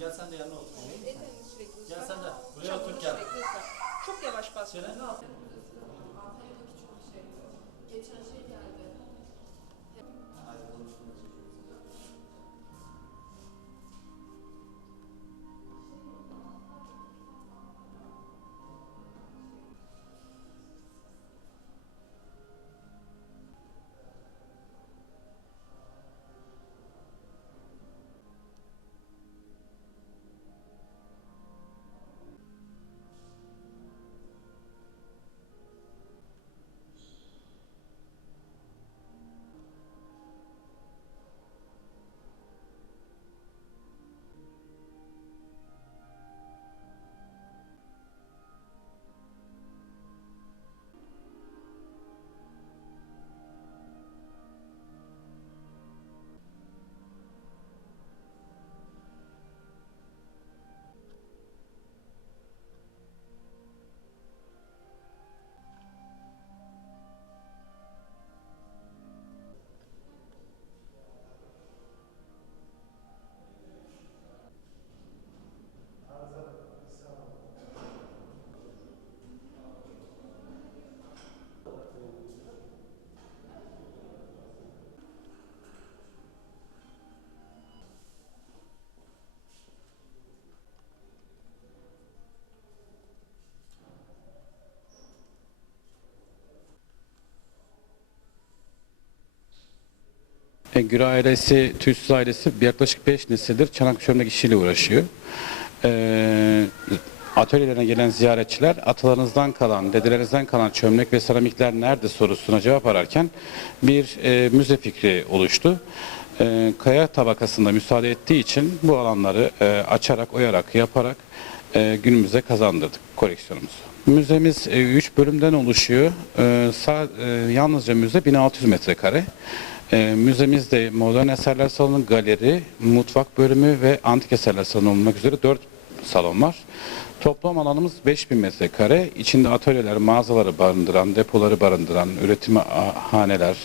Gel sen de yanına otur. Ellerini sürekli. Gel sen de. Buraya otur gel. Çok yavaş bas. Şöyle ne yapayım? Şey. Geçen şey geldi. E, Gür ailesi, Tüysüz ailesi yaklaşık 5 nesildir Çanak Çömlek işiyle uğraşıyor. E, atölyelerine gelen ziyaretçiler atalarınızdan kalan, dedelerinizden kalan çömlek ve seramikler nerede sorusuna cevap ararken bir e, müze fikri oluştu. E, kaya tabakasında müsaade ettiği için bu alanları e, açarak, oyarak, yaparak e, günümüze kazandırdık koleksiyonumuzu. Müzemiz 3 bölümden oluşuyor. E, sağ, e, yalnızca müze 1600 metrekare. E, müzemizde modern eserler salonu, galeri, mutfak bölümü ve antik eserler salonu olmak üzere 4 salon var. Toplam alanımız 5000 metrekare. İçinde atölyeler, mağazaları barındıran, depoları barındıran, üretim haneler,